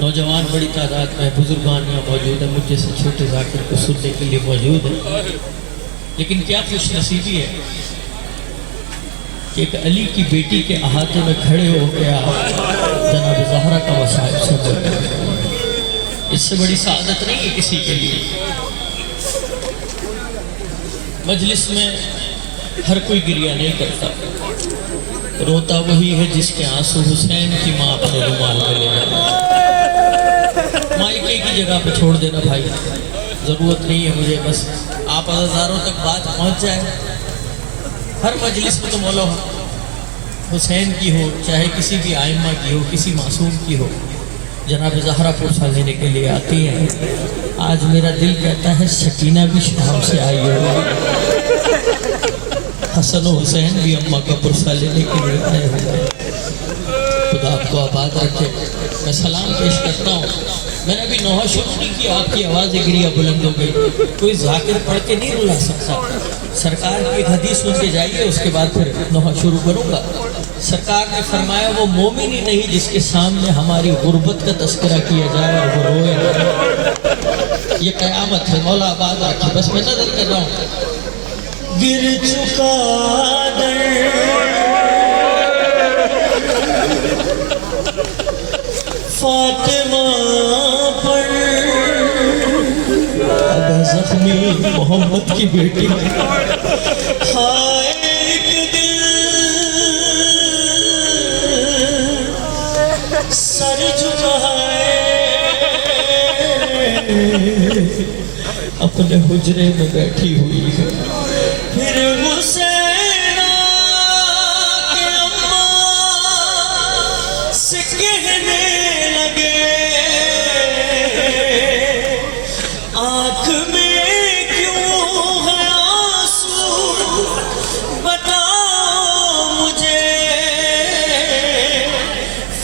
नौजवान बड़ी तादाद में बुजुर्गान यहाँ मौजूद है, मुझे से छोटे जाकिर को सुनने के लिए मौजूद है। लेकिन क्या खुश नसीबी है कि एक अली की बेटी के अहाते में खड़े हो गया जनाब ज़हरा का वसाइल सुन रहे। इससे बड़ी सादत नहीं है किसी के लिए। मजलिस में हर कोई गिरिया नहीं करता, रोता वही है जिसके आंसू हुसैन की माँ अपने रुमाल में ले जाए। मायके की जगह पे छोड़ देना भाई, ज़रूरत नहीं है मुझे, बस आप हज़ारों तक बात पहुंच जाए। हर मजलिस में तो मौला हुसैन की हो, चाहे किसी भी आइम्मा की हो, किसी मासूम की हो, जनाब ज़हरा पुरसा लेने के लिए आती हैं। आज मेरा दिल कहता है सकीना भी शाम से आई हो, हसन हुसैन भी अम्मा का पुरसा लेने के लिए आए होंगे। खुदा आपको आबाद रखे। मैं सलाम पेश करता हूँ। मैंने अभी नोहा शुरू नहीं किया, आपकी आवाज़ गिरिया बुलंद हो गई। कोई जाकिर पढ़ के नहीं रुला सकता। सरकार की एक हदीस सुन के जाइए, उसके बाद फिर नोहा शुरू करूँगा। सरकार ने फरमाया वो मोमिन ही नहीं जिसके सामने हमारी गुर्बत का तस्करा किया जाए और वो रोए। ये क़यामत है। मौला आबाद रखे। बस मैं नज़र कर रहा हूँ। गिर चुका फातिमा पर, अब जख्मी मोहम्मद की बेटी। हाय एक दिल सर झुकाए अपने हुजरे में बैठी हुई है। फिर हुसैना के अम्मा से कहने लगे, आँख में क्यों है आंसू, बताओ मुझे।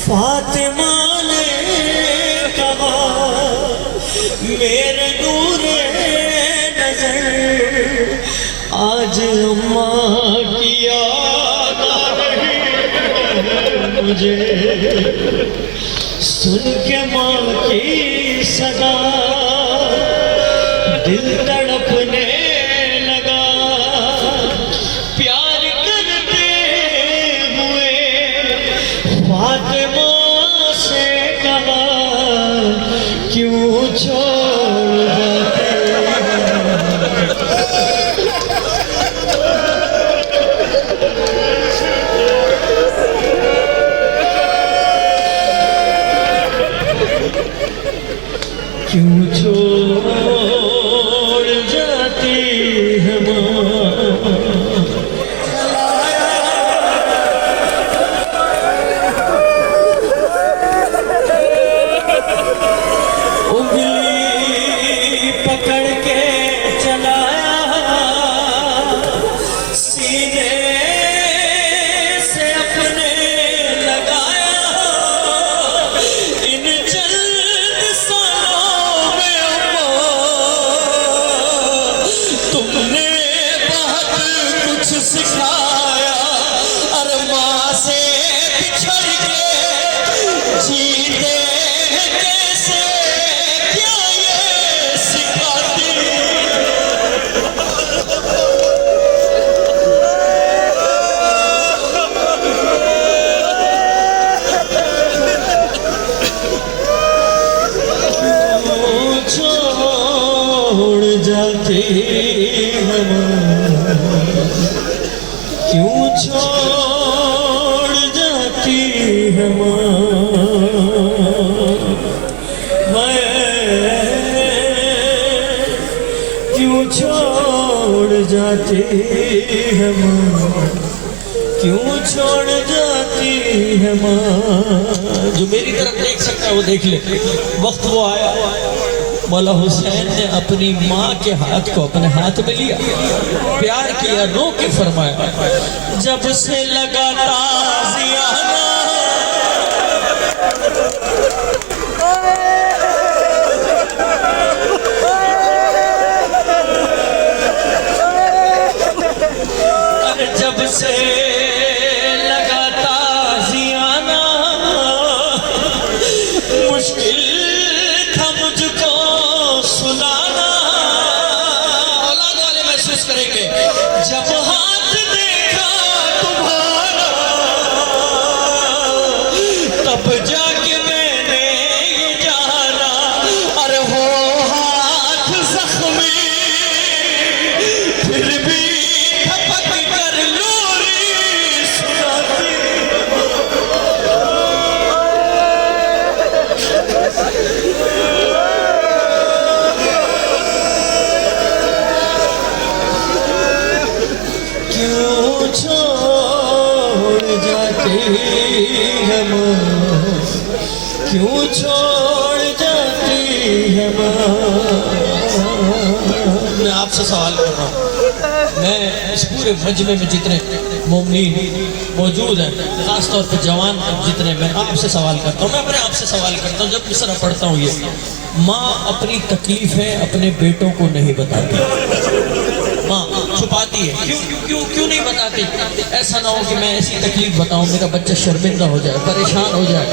फातिमा ने कहा, मेरे नूरे नजर आज अम्मा की याद आ रही मुझे। सुन के माँ की सदा दिल तड़पने लगा। प्यार करते हुए फातिमा से कहा, क्यों छोड़ जाते। क्यों छोड़ जाती है उंगली पकड़ के चलाया, सीने से अपने लगाया। इन चंद सालों में अम्मा तुमने बहुत कुछ सिखाया। और माँ से बिछड़ के जीते कैसे, क्या ये सिखाती। छोड़ जाती है क्यों छोड़ जाती है क्यों छोड़ जाती है क्यों छोड़ जाती है माँ। जो मेरी तरफ देख सकता है वो देख ले। वक्त वो आया, मौला हुसैन ने अपनी माँ के हाथ को अपने हाथ में लिया, प्यार किया, रो के फरमाया, जब से लगा ताज़ियाना जब से लगा ताज़ियाना मुश्किल तब जाके मैंने ये जाना, अरे हो हाथ जख्मी फिर भी ठपक कर लोरी सुनाती। क्यों छोड़ जाती है माँ, क्यों छोड़ जाती है माँ। मैं आपसे सवाल कर रहा हूँ, मैं इस पूरे मजमे में जितने मोमिनीन मौजूद हैं, खासतौर पर जवान जितने, मैं आपसे सवाल करता हूँ, मैं अपने आप से सवाल करता हूँ। जब मिसरा पढ़ता हूँ ये, माँ अपनी तकलीफें अपने बेटों को नहीं बताती, माँ छुपाती है। क्यों क्यों क्यों नहीं बताती? ऐसा ना हो कि मैं ऐसी तकलीफ बताऊं मेरा बच्चा शर्मिंदा हो जाए, परेशान हो जाए,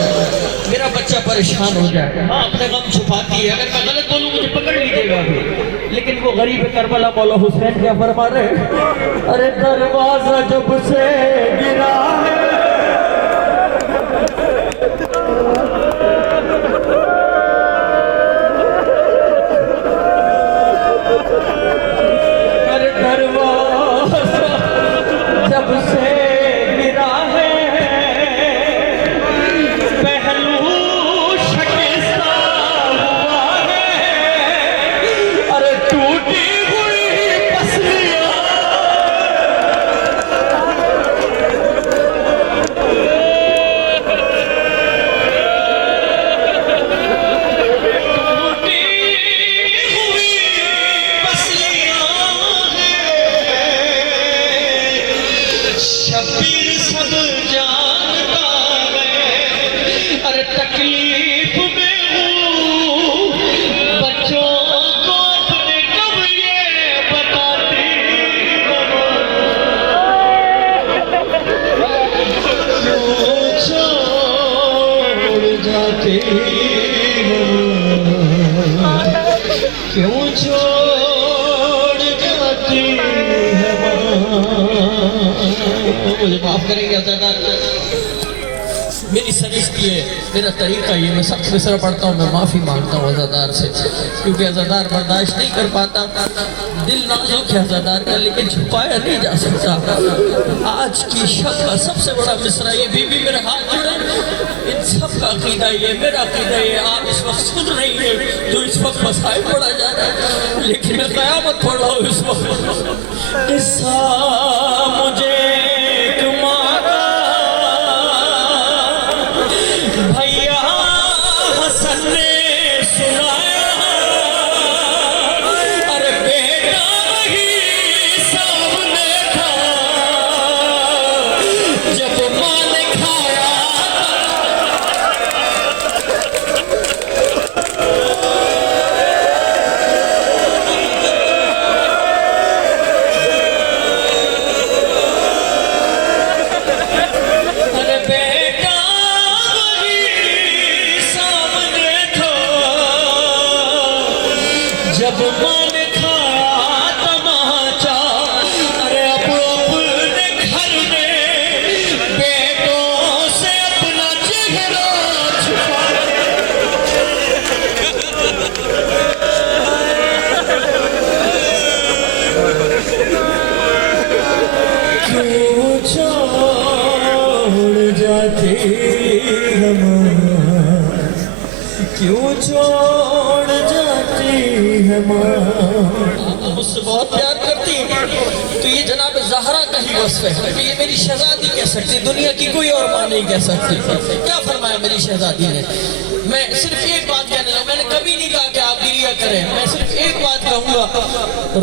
मेरा बच्चा परेशान हो जाए। माँ अपने गम छुपाती है। अगर मैं गलत बोलूं मुझे पकड़ लीजिएगा अभी, लेकिन वो गरीब करबला मौला हुसैन क्या फरमा रहे, अरे दरवाजा जब से गिरा है जब से गिरा है पहलू शकिस्ता हुआ है, अरे टूटी हुई पसलियां शबीर सब जानता है, अरे तकलीफ में हूँ बच्चों को अपने कब ये बताती। क्यों छोड़ जाती क्यों छोड़ जाती है माँ। मुझे माफ करेंगे अज़ादार, मेरी सरिश्ती है, मेरा तरीका ये, मैं सख्त मिसरा पढ़ता हूँ, मैं माफ़ी मांगता हूँ अज़ादार से, क्योंकि अज़ादार बर्दाश्त नहीं कर पाता। दिल नाजुक है अज़ादार का, लेकिन छुपाया नहीं जा सकता। आज की शब का सबसे बड़ा मिसरा ये, बीबी मेरे हाथ जुड़े, इन सब का अकीदा ये, मेरा अकीदा ये, आप इस वक्त सुन रही है जो इस वक्त मसाइल पढ़ा जा रहा है, लेकिन मैं क़यामत पढ़ रहा हूँ इस वक्त। किस्सा मुझे जब माँ ने खाया तमाचा, अरे अपने घर में बेटों से अपना चेहरा छुपा। क्यों छोड़ जाती है माँ, क्यों छोड़ जाती है माँ। मुझसे बहुत प्यार करती है, तो ये जनाब ज़हरा का ही वस्फ है कि ये मेरी शहजादी कह सकती, दुनिया की कोई और माँ नहीं कह सकती। क्या फरमाया मेरी शहजादी ने? मैं सिर्फ एक बात कहने लगा, मैंने कभी नहीं कहा कि आप गिरिया करें, मैं सिर्फ एक बात कहूँगा,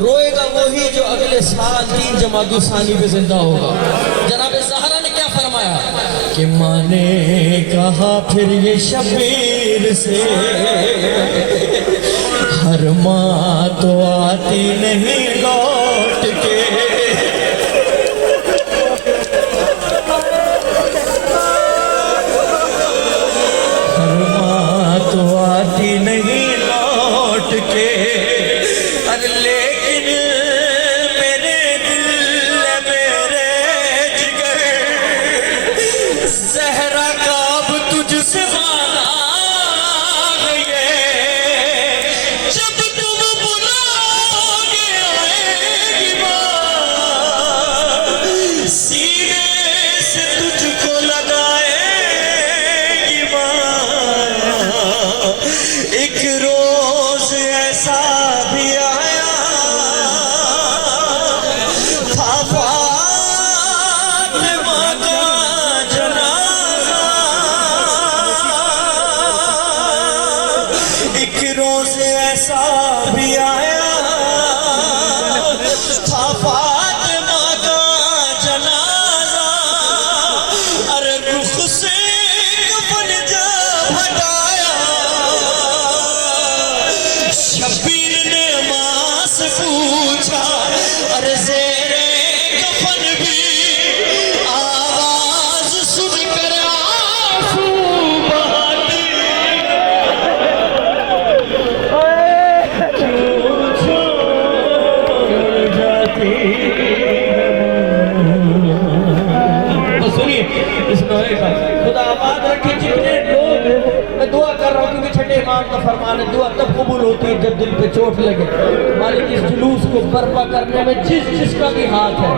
रोएगा वही जो अगले साल 3 जमादुल सानी पे जिंदा होगा। जनाब ज़हरा ने क्या फरमाया कि माँ ने कहा फिर ये शबीर से, हर माँ तो आती नहीं लौट के, हर माँ तो आती नहीं लौट के, अरे लेकिन मेरे दिल मेरे जिगर ज़हरा का अब तुझ से वादा है ये, जब तुम बुलाओगे आएगी बात, सीने से तुझको लगाएगी बात। एक रोज ऐसा भी आया था फातिमा का जनाजा, एक रोज ऐसा भी आया था फातिमा का जनाजा। अरे रुख से कफन जब हटाया, शबीर ने मां से पूछा, अरे ज़ेरे कफन भी आवाज सुनकर आंसू बहाती, क्यों छोड़ जाती। तो सुनिए इस नोहे का, खुदा आबाद रखे जितने लोग, मैं दुआ कर रहा हूँ क्योंकि छठे इमाम का फरमान है, दुआ तब कबूल होती है जब दिल पे चोट लगे। मालिक इस जुलूस को बर्पा करने में जिसका भी हाथ है,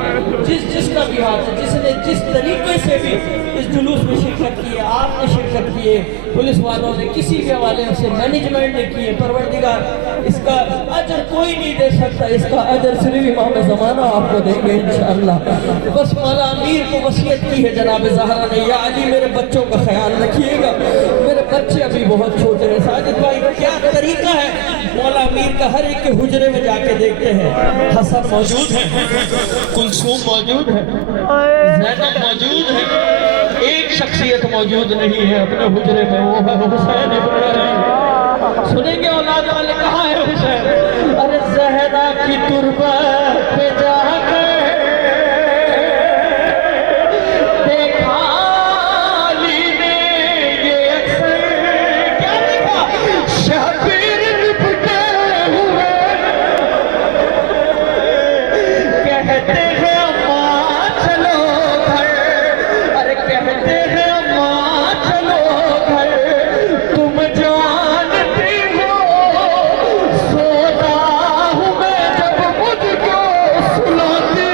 जिसका भी हाथ है, जिसने जिस तरीके से भी इस जुलूस में शिरकत की है, आपने शिरकत की है, पुलिस वालों ने किसी भी हवाले से, मैनेजमेंट ने की है, परवरदिगार इसका अजर कोई नहीं दे सकता, इसका अजर सिर्फ इमाम ज़माना आपको देंगे इंशाअल्लाह। बस मौला अमीर को वसीयत की है जनाब ज़हरा ने, या अली मेरे बच्चों का ख्याल रखिएगा, मेरे बच्चे अभी बहुत छोटे हैं। साजिद भाई क्या तरीका है, मौला अमीर का हर एक के हुजरे में जाके देखते हैं, हसन मौजूद है, कुलसूम मौजूद है, ज़ैनब मौजूद है, एक शख्सियत मौजूद नहीं है अपने हुजरे में, वो है हुसैन इब्न अली। सुनेंगे औलाद वाले, कहाँ है हुसैन? अरे ज़हरा की तुरबत पे जाके देखा अली ने ये अक्सर, क्या देखा? शबीर लिपटे हुए कहते हैं अम्मा चलो घर, अरे कहते हैं अम्मा चलो घर, तुम जानती हो सोता हूँ मैं जब मुझको सुलाती।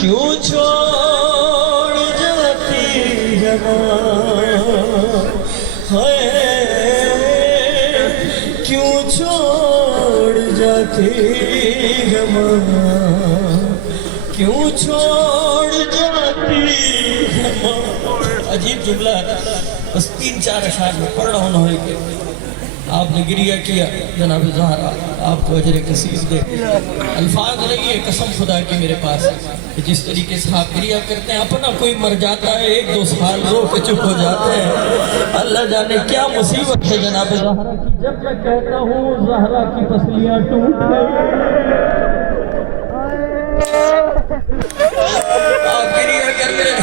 क्यों छोड़ जाती है माँ, क्यों छोड़ जाती है माँ, क्यों छोड़ जाती है माँ। अजीब जुमला है, बस 3-4 अशार में पढ़ रहा हूँ नोहे के। आपने गिरिया किया जनाब ज़हरा, आपको अजर कसीर दे। अल्फाज नहीं है कसम खुदा की मेरे पास कि जिस तरीके से आप गिरिया करते हैं, अपना कोई मर जाता है 1-2 साल रो के चुप हो जाते हैं, अल्लाह जाने क्या मुसीबत है जनाब ज़हरा की। जब मैं कहता हूँ ज़हरा की पसलियाँ टूट गई, आप गिरिया करते हैं।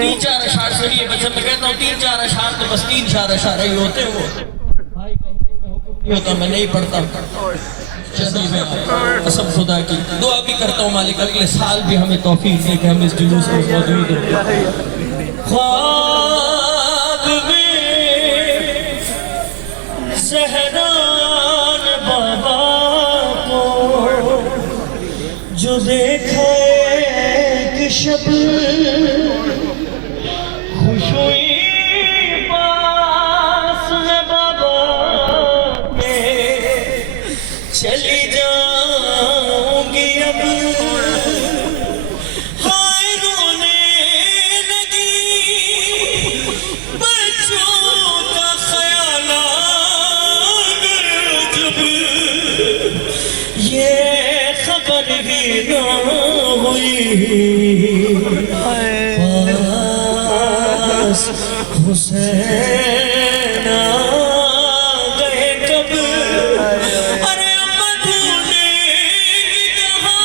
3-4 अशार सुनिए, बस मैं कहता हूँ 3-4 अशार तो बस 3-4 अशार ही होते हैं। वो भाई का नहीं होता, मैं नहीं पढ़ता। कसम खुदा की दुआ भी करता हूँ मालिक अगले साल भी हमें तौफीक दे कि हम इस जुलूस में मौजूद हो। ख्वाब में ज़हरा ने बाबा को जो देखा एक शब, खुश हुई पास में बाबा के, चली जाऊंगी अब हाय रोने लगी, बच्चों का ख्याल जब ये खबर ही ना हुई, हुसैन गए कब, अरे अम्मा ढूंढेगी कहाँ,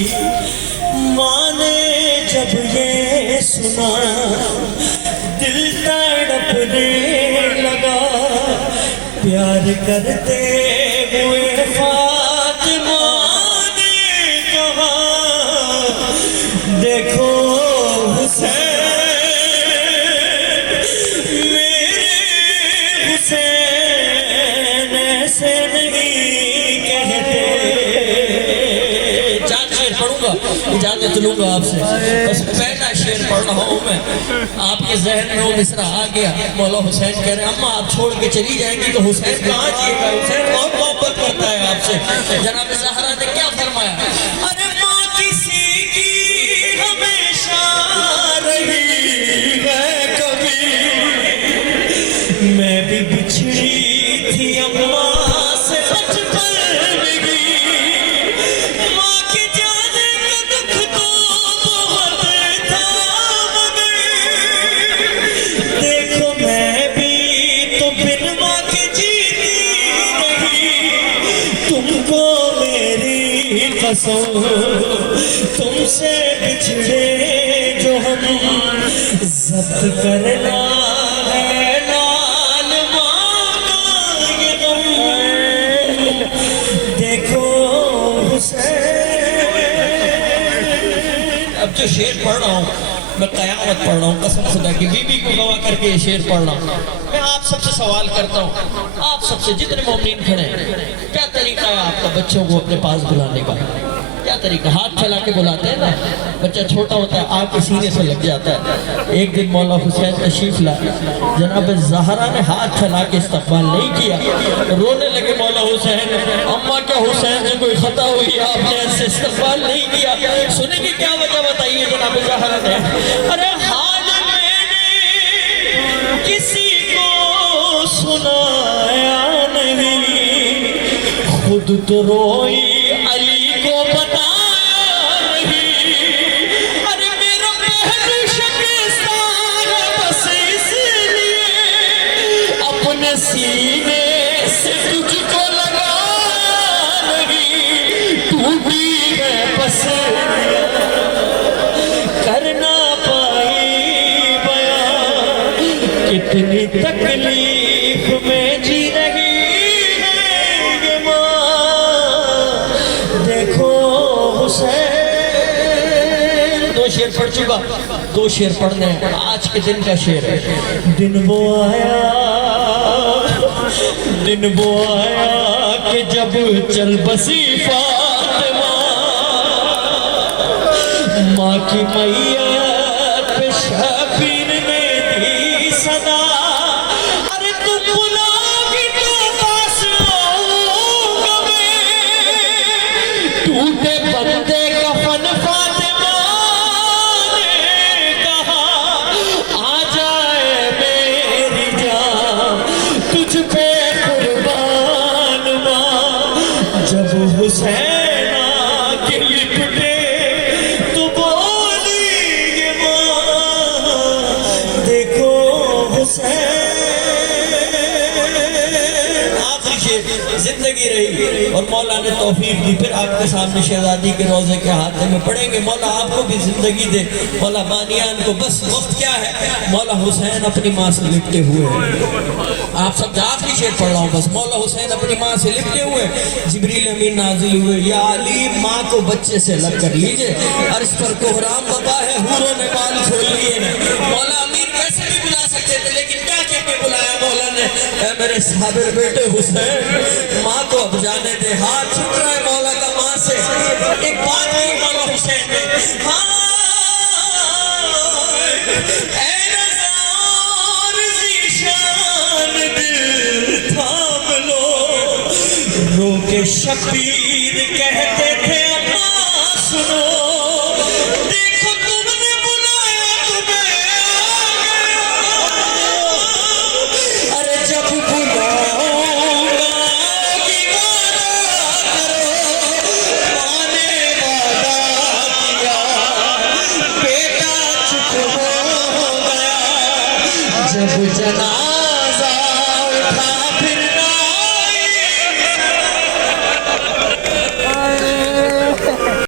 माँ ने जब ये सुना दिल तड़पने लगा, प्यार करते हुए फातिमा ने कहा, देखो हुसैन मेरे हुसैन ऐसे नहीं कहते। चार शेर पढ़ूंगा, इजाजत लूंगा आपसे, बस पहला शेर पढ़ रहा हूँ मैं। आपके जहन में वो मिसरा आ गया, मौला हुसैन कह रहे हैं अम्मा आप छोड़ के चली जाएंगी तो हुसैन कहाँ जिएगा, हुसैन बहुत मोहब्बत करता है आपसे। जनाब ज़हरा ने क्या फरमाया, अरे माँ किसी की हमेशा रही है कभी, मैं भी बिछड़ी थी अम्मा से बचपन में भी, माँ के जाने का दुख तो बहुत था मगर, देखो मैं भी तो बिन माँ के जीती नहीं, तुमको मेरी कसम तुमसे बिछड़े जो हम जब्त करना है लाल माँ का ये गम, देखो हुसैन। अब जो शेर पढ़ रहा हूँ मैं कयामत पढ़ रहा हूँ, कसम खुदा की बीबी को गवा करके ये शेर पढ़ रहा हूँ। मैं आप सबसे सवाल करता हूँ, आप सबसे जितने मोमिनीन खड़े हैं, क्या तरीका है आपका बच्चों को अपने पास बुलाने का? क्या तरीका? हाथ फैला के बुलाते हैं ना, बच्चा छोटा होता है आके सीने से लग जाता है। एक दिन मौला हुसैन तशरीफ लाए, जनाब ज़हरा ने हाथ फैला के इस्तकबाल नहीं किया, रोने लगे मौला हुसैन, अम्मा क्या हुसैन से कोई खता हुई, आपने ऐसे इस्तकबाल नहीं किया? सुनेंगे क्या वजह बताइए जनाब ज़हरा ने, अरे हाल मैंने किसी को सुनाया नहीं, खुद तो रोई अली को बताया नहीं, अरे मेरा पहलू शकिस्तान बस इसलिए अपने सीने से तुझको लगा नहीं, टूटी है बस करना पाई बयां, कितनी तकलीफ में जी रही है ये माँ, देखो हुसैन। दो शेर पढ़ चुका, दो शेर पढ़ने हैं। आज के दिन का शेर है, दिन वो आया कि जब चल बसी फातिमा, माँ की मैयत पे शबीर ने दी सदा, अरे तुम बुलाओगी तो पास आऊंगा मैं, टूटे बंदे कफन फातिमा ने कहा, आ जाए मेरी जान तुझ पे कुर्बान माँ, जब हुसैन आके लिपटे तो बोली ये माँ, देखो हुसैन। आखिरी शेर जिंदगी रही और मौला ने तौफीक दी, फिर आपके सामने शहजादी के रोजे के हाथ में पढ़ेंगे। मौला आपको भी जिंदगी दे, मौला बानियान को। बस वक्त क्या है, मौला हुसैन अपनी माँ से लिपटे हुए हैं। आप सब आखिरी शेर पढ़ रहा हूँ बस। मौला हुसैन अपनी माँ से लिपटे हुए, जिब्रील अमीन नाजिल हुए, या अली माँ को बच्चे से लग कर लीजिए, अर्श पर कोहराम बपा है, हूरों ने बाल खोल लिए हैं। मौला अमीर कैसे भी बुला सकते थे, लेकिन क्या कह के बुलाया मौला ने, ऐ मेरे साबिर बेटे हुसैन, माँ को अब जाने दे। हाथ छूट रहा है मौला का माँ से। एक बात है मौला हुसैन ने, हाँ ऐ रज़ा और ज़ीशान दिल थाम लो, रो के शबीर कहता